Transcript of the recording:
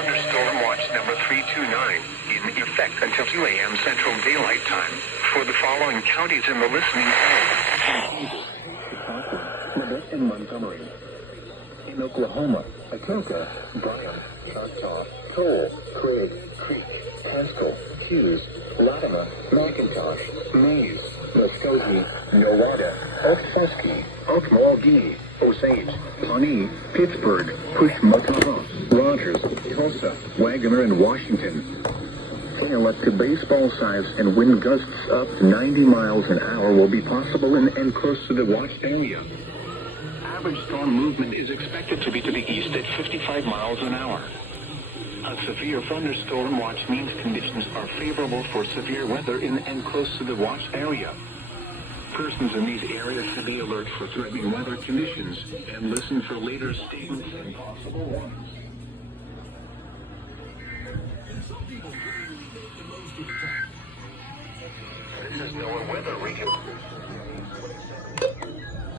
Thunderstorm watch number 329 in effect until 2 a.m. Central Daylight Time for the following counties in the listening zone. and Montgomery. In Oklahoma, Atoka, Bryan, Choctaw, Toll, Craig, Creek, Haskell, Hughes, Latimer, McIntosh, Mays, Muskogee, Nowata, Okfuskee, Okmulgee, Osage, Pawnee, Pittsburgh, Pushmataha, Rogers, Tulsa, Waggoner, and Washington. Hail up to baseball size and wind gusts up to 90 miles an hour will be possible in and close to the watched area. Average storm movement is expected to be to the east at 55 miles an hour. A severe thunderstorm watch means conditions are favorable for severe weather in and close to the watched area. Persons in these areas should be alert for threatening weather conditions and listen for later statements and possible warnings. This is NOAA weather.